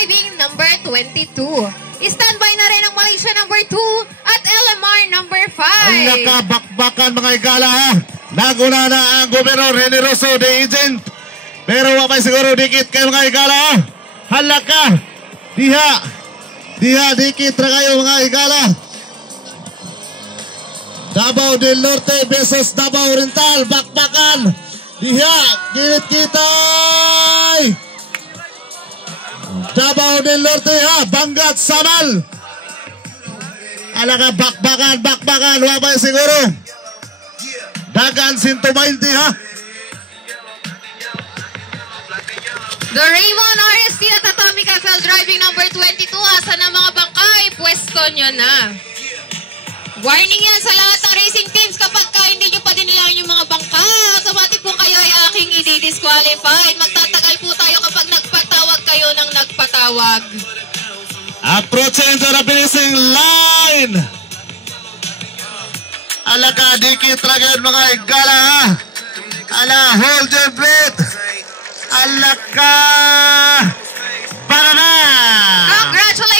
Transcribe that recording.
driving number 22. Standby na rin ang Malaysia number 2 at LMR number 5. Ang nakabakbakan mga igala ha. Naguna na ang Gobernador Generoso de Agent. Pero wapay siguro dikit kayo mga igala ha. Halaka. Diha dikit ra kayo mga igala. Davao del Norte versus Davao Oriental. Bakbakan. Diha. Ginit kitay. Davao del Norte ha. Bangat Samal. Alaka bakbakan. Wapay siguro. Dagan 120 ha. The Raymond RST at Atomic FL driving number 22. Asa na mga bangkay? Pwesto nyo na. Warning yan sa lahat ng racing teams kapag hindi nyo pa dinilaan yung mga bangka. Automatic po kayo ay aking i-disqualified. Magtatagal po tayo kapag nagpatawag kayo ng nagpatawag. Approaching to the finishing line. Alaka, dikit lagi mga igala ha. Ala, hold your breath. Alaka. Banana. Congratulations.